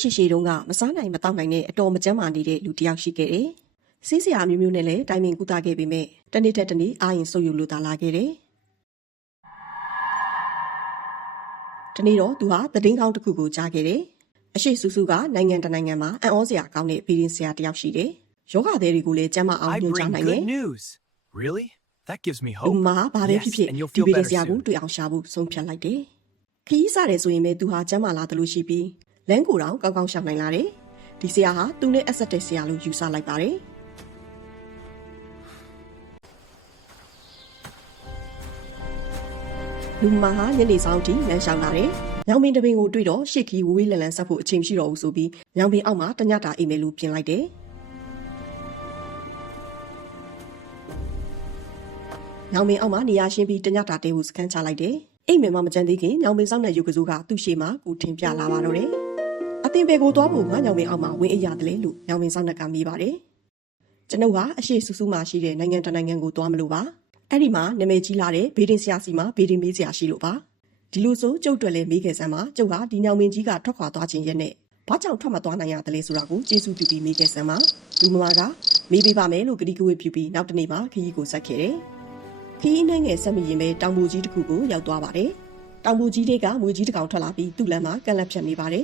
ရှိရှိတုန်းကမစားနိုင်မတောက်နိုင်တဲ့အတော်မကျန်းမာနေတဲ့လူတစ်ယောက်ရှိခဲ့တယ်။စီးစရာမျိုးမျိုးနဲ့လည်းတိုင်ပင်ကုသခဲ့ပေမဲ့တနေ့တက်တနေ့အာရင်ဆုပ်ယုပ်လို့သာလာခဲ့တယ်။ဒီနေ့တော့သူဟာသတင်းကောင်းတစ်ခုကိုကြားခဲ့တယ်။အရှိစုစုကနိုင်ငံတနိုင်ငံမှာအံ့ဩစရာကောင်းတဲ့ဗီဒီဆရာတစ်ယောက်ရှိတယ်။ယောဂသည်တွေကိုလည်းကျန်းမာအောင်ညွှန်ကြားနိုင်တယ်။ Really? That gives me လူ hope. မှာဘာပဲဖြစ်ဖြစ်ဒီဗီဒီဆရာကိုတွေ့အောင်ရှာဖို့ဆုံးဖြတ်လိုက်တယ်။ခီးစားတယ်ဆိုရင်ပဲသူဟာကျန်းမာလာတယ်လို့ရှိပြီးလမ်းကိုတောင်ကောင်းကောင်းရှောင်နိုင်လာတယ်။ဒီဆရာဟာသူနဲ့အဆက်တဲ့ဆရာလို့ယူဆလိုက်ပါတယ်။လူမဟာညနေဆောင်ထိလမ်းလျှောက်လာတယ်။ညောင်ပင်တပင်ကိုတွေ့တော့ရှစ်ခီဝေးလန်လန်ဆက်ဖို့အချိန်မရှိတော့ဘူးဆိုပြီးညောင်ပင်အောက်မှာတညတာအိမ်မယ်လို့ပြင်လိုက်တယ်။ညောင်ပင်အောက်မှာနေရာရှင်းပြီးတညတာတဲကိုစကန်ချလိုက်တယ်။အိမ်မယ်မကြမ်းသေးခင်ညောင်ပင်စောင့်တဲ့ရုပ်ကစိုးကသူ့ရှေ့မှာကူထင်ပြလာပါတော့တယ်။အတင်ဘယ်ကိုသွားဖို့ငါညောင်ပင်အောက်မှာဝင်အိပ်ရတယ်လေလို့ညောင်ပင်စောင့်တဲ့ကမေးပါတယ်။ကျွန်ုပ်ဟာအရှိစုစုမှရှိတဲ့နိုင်ငံတနိုင်ငံကိုသွားမလို့ပါ။အဲ့ဒီမှာနာမည်ကြီးလာတဲ့ဘေဒင်ဆရာစီမှာဘေဒင်မေးဆရာရှိလို့ပါဒီလိုဆိုကျုပ်တွေ့လဲမေးခဲ့စမ်းမှာကျုပ်ဟာဒီညောင်မင်းကြီးကထွက်ခွာသွားခြင်းရဲ့နဲ့ဘာကြောင့်ထွက်မသွားနိုင်ရသလဲဆိုတာကိုကျေးဇူးပြုပြီးမေးခဲ့စမ်းမှာလူမမာကမေးပေးပါမယ်လို့ကတိကဝတ်ပြုပြီးနောက်တနေ့မှာခရီးကိုဆက်ခဲ့တယ်ခရီးနှဲငယ်ဆက်မိရင်ပဲတောင်ပူကြီးတစ်ခုကိုရောက်သွားပါတယ်တောင်ပူကြီးတွေကငွေကြီးတစ်ကောင်ထွက်လာပြီးသူ့လမ်းမှာကန့်လန့်ဖြတ်နေပါတယ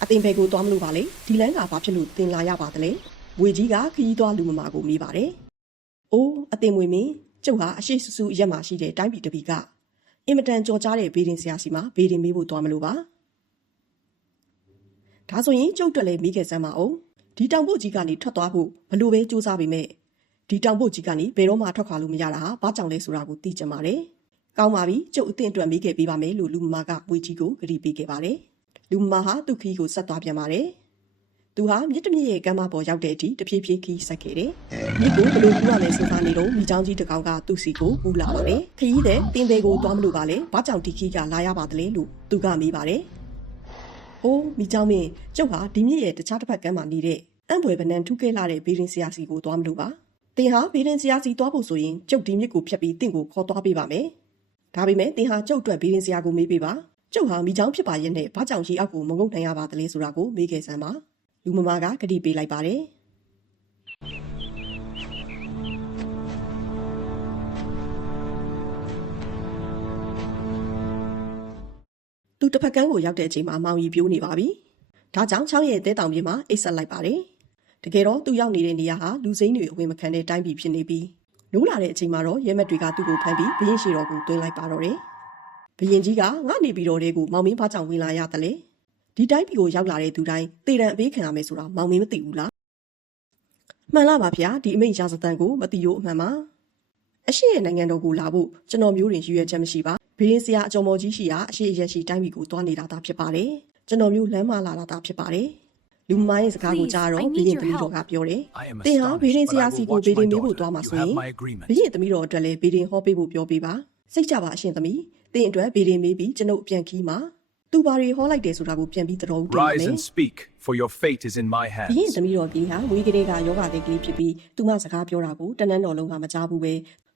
်အတင်ဘယ်ကိုသွားမလို့ပါလဲဒီလမ်းကဘာဖြစ်လို့တင်လာရပါသလဲဝေကြီးကခရီးသွားလူမမာကိုမေးပါတယ်။အိုးအတင်မွေမင်းကျုပ်ဟာအရှိစုစုအရက်မှာရှိတဲ့တိုင်းပြည်တပီကအင်မတန်ကြော်ကြားတဲ့ဘေးရင်ဆရာစီမှာဘေးရင်မေးဖို့သွားမလို့ပါ။ဒါဆိုရင်ကျုပ်တက်လည်းမေးခဲ့စမ်းပါအောင်။ဒီတောင်ပုတ်ကြီးကနေထွက်သွားဖို့ဘလို့ပဲစူးစမ်းပေမဲ့ဒီတောင်ပုတ်ကြီးကနေဘယ်တော့မှထွက်ခွာလို့မရတာဟာဘာကြောင့်လဲဆိုတာကိုသိကြပါတယ်။ကောင်းပါပြီကျုပ်အတင်အတွက်မေးခဲ့ပေးပါမယ်လို့လူမမာကဝေကြီးကိုကတိပေးခဲ့ပါတယ်။လူမမာဟာသူ့ခီးကိုဆက်သွားပြန်ပါတယ်။သူဟာမြစ်တမြစ်ရဲ့ကမ်းမပေါ်ရောက်တဲ့အထိတဖြည်းဖြည်းခီးဆက်ခဲ့တယ်။မြစ်ကိုဘလို့ကူရလဲစဉ်းစားနေတော့မိချောင်းကြီးတစ်ကောင်ကသူ့စီကိုကူလာပါတယ်။ခီးတဲ့တင်ပေကိုသွားမလို့ပါလေ။ဘာကြောင့်ဒီခီးကလာရပါသလဲလို့သူကမေးပါတယ်။အိုးမိချောင်းမင်းကျုပ်ဟာဒီမြစ်ရဲ့တခြားတစ်ဖက်ကမ်းမှာနေတဲ့အံ့ဖွယ်ဗနန်ထူးကဲလာတဲ့ဘေးရင်ဆရာစီကိုသွားမလို့ပါ။တင်ဟာဘေးရင်ဆရာစီသွားဖို့ဆိုရင်ကျုပ်ဒီမြစ်ကိုဖြတ်ပြီးတင့်ကိုခေါ်သွားပေးပါမယ်။ဒါပေမဲ့တင်ဟာကျုပ်အတွက်ဘေးရင်ဆရာကိုမေးပေးပါ။ကျုပ်ဟာမိချောင်းဖြစ်ပါရဲ့နဲ့ဘာကြောင့်ရေအောက်ကိုမငုံနိုင်ရပါသလဲဆိုတာကိုမေးခဲ့စမ်းပါ။လူမမာကကတိပေးလိုက်ပါတယ်သူတစ်ဖက်ကန်းကိုရောက်တဲ့အချိန်မှာမောင်ရီပြိုးနေပါပြီဒါကြောင့်ချောင်းရဲ့တဲတောင်ပြင်းမှာအိတ်ဆက်လိုက်ပါတယ်တကယ်တော့သူရောက်နေတဲ့နေရာဟာလူစိမ်းတွေအဝင်မခံတဲ့တိုင်းပြည်ဖြစ်နေပြီးနိုးလာတဲ့အချိန်မှာတော့ရဲမက်တွေကသူ့ကိုဖမ်းပြီးဘရင်ရှိတော်ကိုတွင်းလိုက်ပါတော့တယ်ဘရင်ကြီးကငါနေပြီးတော့တဲ့ကိုမောင်မင်းဘာကြောင့်ဝင်လာရသလဲဒီတိုင်းပြည်ကိုရောက်လာတဲ့သူတိုင်းတေတံအပေးခံရမယ်ဆိုတာမောင်မင်းမသိဘူးလားမှန်လားပါဗျာဒီအမိန့်ရာဇသံကိုမသိရိုးအမှန်ပါအရှိရဲ့နိုင်ငံတော်ကိုလာဖို့ကျွန်တော်မျိုးတွင်ရည်ရွယ်ချက်မရှိပါဘင်းစရာအကြော်မော်ကြီးရှိရာအရှိအရက်ရှိတိုင်းပြည်ကိုသွားနေတာသာဖြစ်ပါတယ်ကျွန်တော်မျိုးလမ်းမလာတာသာဖြစ်ပါတယ်လူမိုင်းစကားကိုကြားတော့ဘင်းရင်သမီးတော်ကပြောတယ်တင်ဟာဘင်းစရာစီကိုဘင်းမေးဖို့သွားမှာဆိုရင်ဘင်းရင်သမီးတော်အတွက်လည်းဘင်းဟောပေးဖို့ပြောပေးပါစိတ်ကြပါအရှင်သမီးတင်အတွက်ဘင်းမေးပြီးကျွန်ုပ်ပြန်ခီးမှာသူဘာတွေဟောလိုက်တယ်ဆိုတာကိုပြန်ပြီးတော်ဦးတင်မယ် Rise and speak, for your fate is in my hands. ဘင်းသမီးတော်ကြီးဟာဝေးကလေးကယောဂတဲ့ကလေးဖြစ်ပြီးသူမစကားပြောတာကိုတနန်းတော်လုံးကမကြားဘူးပ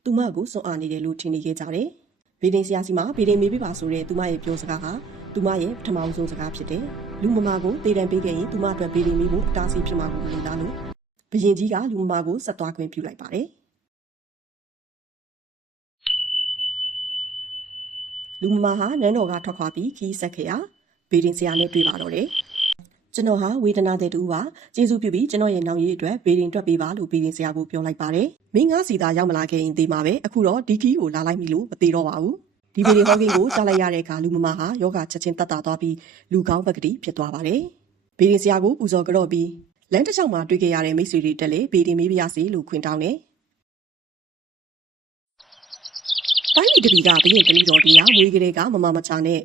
ဲသူမကိုစွန့်အားနေတယ်လို့ထင်နေခဲ့ကြတယ်။ဗီဒင်ဆရာစီမှာဗီဒင်မေးပြပါဆိုတဲ့သူမရဲ့ပြောစကားဟာသူမရဲ့ပထမဆုံးစကားဖြစ်တယ်။လူမမာကိုတေတံပေးခဲ့ရင်သူမအတွက်ဗီဒင်မေးဖို့အတားဆီးဖြစ်မှာကိုလို့လားလို့ဘရင်ကြီးကလူမမာကိုဆက်သွားခွင့်ပြုလိုက်ပါတယ်။လူမမာဟာနန်းတော်ကထွက်ခွာပြီးခီးဆက်ခဲ့ရဗီဒင်ဆရာနဲ့တွေ့ပါတော့တယ်။ကျွန်တော်ဟာဝေဒနာတဲ့တူပါကျေးဇူးပြုပြီးကျွန်တော်ရဲ့နောင်ရည်အတွက်ဗီဒင်တွက်ပေးပါလို့ဗီဒင်ဆရာကိုပြောလိုက်ပါတယ်။မင်းငါးစီသာရောက်မလာခဲ့ရင်သေးမှာပဲအခုတော့ဒီခီးကိုလာလိုက်ပြီလို့မသေးတော့ပါဘူး။ဒီဗီဒင်ဟောကင်းကိုကြားလိုက်ရတဲ့အခါလူမမာဟာယောဂချက်ချင်းတက်တာသွားပြီးလူကောင်းပကတိဖြစ်သွားပါတယ်။ဗီဒင်ဆရာကိုပူဇော်ကြော့ပြီးလမ်းတစ်လျှောက်မှာတွေ့ခဲ့ရတဲ့မိတ်ဆွေတွေတက်လေဗီဒင်မေးပြရစီလို့ခွင့်တောင်းတယ်။တိုင်းပြည်တပီကဘရင်သမီးတော်ကြီးဟာမွေးကလေးကမမမချာနဲ့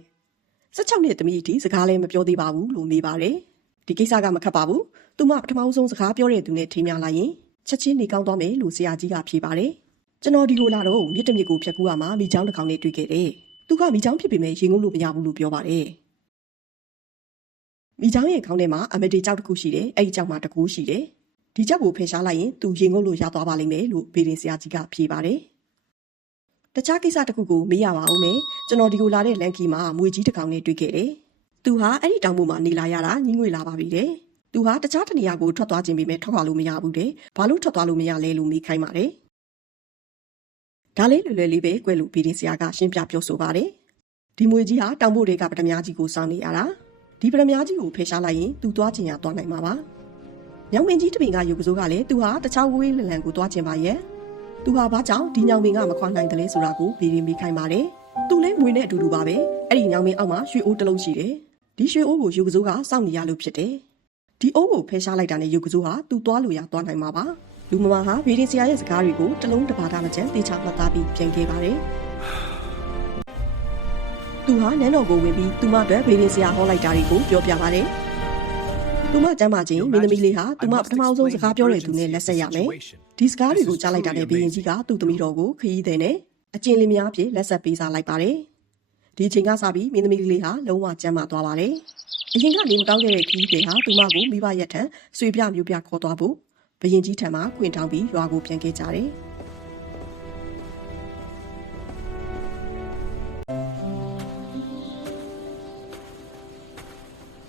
16နှစ်သမီးအထိစကားလည်းမပြောသေးပါဘူးလို့မေးပါတယ်ဒီကိစ္စကမခက်ပါဘူးသူမပထမဆုံးစကားပြောတဲ့သူနဲ့ထိမ်းများလိုက်ရင်ချက်ချင်းနေကောင်းသွားမယ်လို့ဆရာကြီးကဖြေပါတယ်ကျွန်တော်ဒီကိုလာတော့မြစ်တမြစ်ကိုဖြတ်ကူးရမှာမိချောင်းတစ်ကောင်နဲ့တွေ့ခဲ့တယ်သူကမိချောင်းဖြစ်ပေမဲ့ရေငုံလို့မရဘူးလို့ပြောပါတယ်မိချောင်းရဲ့ခေါင်းထဲမှာအမတေကြောက်တစ်ခုရှိတယ်အဲ့ဒီကြောက်မှာတကူရှိတယ်ဒီကြောက်ကိုဖယ်ရှားလိုက်ရင်သူရေငုံလို့ရသွားပါလိမ့်မယ်လို့ဗေဒင်ဆရာကြီးကဖြေပါတယ် တခြားကိစ္စတစ်ခုကိုမေးရပါဦးမယ်ကျွန်တော်ဒီကိုလာတဲ့လန်ကီမှာမွေကြီးတစ်ကောင်နဲ့တွေ့ခဲ့တယ်သူဟာအဲ့ဒီတောင်ပေါ်မှာနေလာရတာညှင်းငွေလာပါပြီတဲ့သူဟာတခြားတနေရာကိုထွက်သွားခြင်းပေမဲ့ထွက်သွားလို့မရဘူးတဲ့ဘာလို့ထွက်သွားလို့မရလဲလို့မေးခိုင်းပါတယ်ဒါလေးလွယ်လွယ်လေးပဲကွယ်လို့ဗီဒီဆရာကရှင်းပြပြောဆိုပါတယ်ဒီမွေကြီးဟာတောင်ပေါ်တွေကပထမကြီးကိုစောင်းနေရတာဒီပထမကြီးကိုဖယ်ရှားလိုက်ရင်သူသွားခြင်းရသွားနိုင်မှာပါညောင်မင်းကြီးတပင်ကရုပ်ကစိုးကလည်းသူဟာတခြားဝေးလန်လန်ကိုသွားခြင်းပါရဲ့သူဟာဘာကြောင့်ဒီညောင်မင်းကမခွာနိုင်တယ်လဲဆိုတာကိုဗီဒီမိခိုင်းပါတယ်သူလည်းမွေနဲ့အတူတူပါပဲအဲ့ဒီညောင်မင်းအောက်မှာရွှေအိုးတစ်လုံးရှိတယ်ဒီရွှေအိုးကိုရုပ်ကစိုးကစောင့်နေရလို့ဖြစ်တယ်ဒီအိုးကိုဖယ်ရှားလိုက်တာနဲ့ရုပ်ကစိုးဟာသူသွားလို့ရသွားနိုင်မှာပါလူမမဟာဗီဒီဆရာရဲ့စကားတွေကိုတစ်လုံးတစ်ပါးသားမကျန်သေချာမှတ်သားပြီးပြန်ခဲ့ပါတယ်သူဟာနန်းတော်ကိုဝင်ပြီးသူမအတွက်ဗီဒီဆရာဟောလိုက်တာတွေကိုပြောပြပါတယ်သူမကျမ်းမာခြင်းမင်းသမီးလေးဟာသူမပထမဆုံးစကားပြောတဲ့သူနဲ့လက်ဆက်ရမယ်ဒီစကားတွေကိုကြားလိုက်တာနဲ့ဘီရင်ကြီးကသူ့သမီးတော်ကိုခရီးသည်နဲ့အကျဉ်းလေးများအဖြစ်လက်ဆက်ပေးစားလိုက်ပါတယ်ဒီချိန်ကစပြီးမင်းသမီးလေးဟာလုံးဝကျမ်းမာသွားပါတယ်အရင်ကနေမကောင်းခဲ့တဲ့ခရီးသည်ဟာသူမကိုမိဘရက်ထံဆွေပြမျိုးပြခေါ်သွားဖို့ဘီရင်ကြီးထံမှခွင့်တောင်းပြီးရွာကိုပြန်ခဲ့ကြတယ်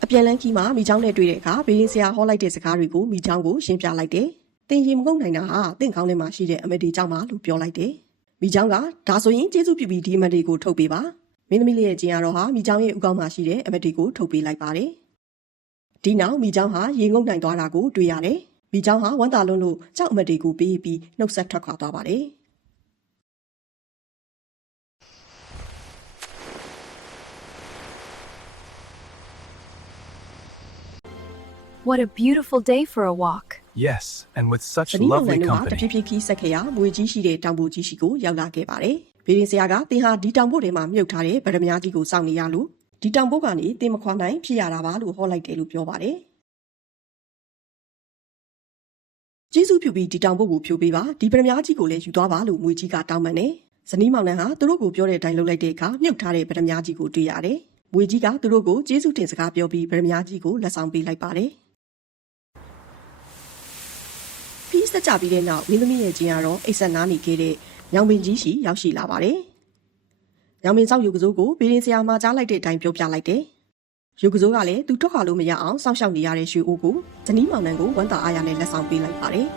အပြန်လန်းကြီးမှာမိချောင်းနဲ့တွေ့တဲ့အခါဘီရင်ဆရာဟောလိုက်တဲ့စကားတွေကိုမိချောင်းကိုရှင်းပြလိုက်တယ်။တင်ရင်မကုန်နိုင်တာဟာတင့်ကောင်းထဲမှာရှိတဲ့အမဒီကြောင့်ပါလို့ပြောလိုက်တယ်။မိချောင်းကဒါဆိုရင်ကျေးဇူးပြုပြီးဒီအမဒီကိုထုတ်ပေးပါ။မင်းသမီးလေးရဲ့ကျင်ရတော့ဟာမိချောင်းရဲ့ဥကောင်းမှာရှိတဲ့အမဒီကိုထုတ်ပေးလိုက်ပါတယ်။ဒီနောက်မိချောင်းဟာရေငုံနိုင်သွားတာကိုတွေ့ရတယ်။မိချောင်းဟာဝမ်းသာလွန်းလို့ကြောက်အမဒီကိုပေးပြီးနှုတ်ဆက်ထွက်ခွာသွားပါတယ်။ What a beautiful day for a walk. Yes, and with such ဇနီးမောင်နှံ lovely တို့ဟာတဖြည်း company. ဖြည်းခီးဆက်ခဲ့ရမွေကြီးရှိတဲ့တောင်ပေါ်ကြီးရှိကိုရောက်လာခဲ့ပါတယ်။ဗီရင်ဆရာကတင်ဟာဒီတောင်ပေါ်ထဲမှာမြုပ်ထားတဲ့ဗရမ ्या ကြီးကိုစောင့်နေရလို့ဒီတောင်ပေါ်ကနေတင်မခွာနိုင်ဖြစ်ရတာပါလို့ဟောလိုက်တယ်လို့ပြောပါတယ်။ကျေးဇူးပြုပြီးဒီတောင်ပေါ်ကိုဖြိုးပေးပါဒီဗရမ ्या ကြီးကိုလည်းယူသွားပါလို့မွေကြီးကတောင်းပန်တယ်။ဇနီးမောင်နှံဟာသူတို့ကိုပြောတဲ့အတိုင်းလုပ်လိုက်တဲ့အခါမြုပ်ထားတဲ့ဗရမ ्या ကြီးကိုတွေ့ရတယ်။မွေကြီးကသူတို့ကိုကျေးဇူးတင်စကားပြောပြီးဗရမ ्या ကြီးကိုလက်ဆောင်ပေးလိုက်ပါတယ်။ပြီးစကြပြီးတဲ့နောက်မင်းသမီးရဲ့ကျင်ကတော့အိတ်ဆက်နားနေခဲ့တဲ့ညောင်ပင်ကြီးရှိရောက်ရှိလာပါတယ်။ညောင်ပင်စောက်ရုပ်ကစိုးကိုဗီရင်ဆရာမှာကြားလိုက်တဲ့အတိုင်းပြောပြလိုက်တယ်။ရုပ်ကစိုးကလည်းသူထွက်ခွာလို့မရအောင်စောင့်ရှောက်နေရတဲ့ရွှေအိုးကိုဇနီးမောင်နှံကိုဝမ်းသာအားရနဲ့လက်ဆောင်ပေးလိုက်ပါတယ်။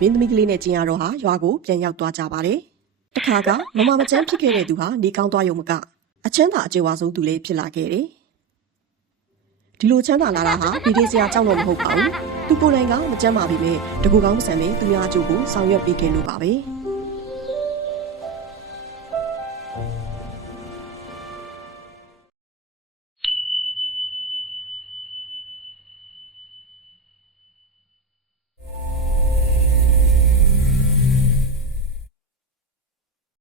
မင်းသမီးကလေးနဲ့ကျင်ရတော့ဟာရွာကိုပြန်ရောက်သွားကြပါတယ်။တခါကမမမချမ်းဖြစ်ခဲ့တဲ့သူဟာနေကောင်းသွားရုံမကအချမ်းသာအကျေဝါဆုံးသူလေးဖြစ်လာခဲ့တယ်။ဒီလိုချမ်းသာလာတာဟာဗီဒီဆရာကြောင့်တော့မဟုတ်ပါဘူး။သူကိုယ်တိုင်ကမချမ်းသာပေမဲ့တကူကောင်းမဆန်ပဲသူများအကျိုးကိုဆောင်ရွက်ပေးခဲ့လို့ပါပဲ။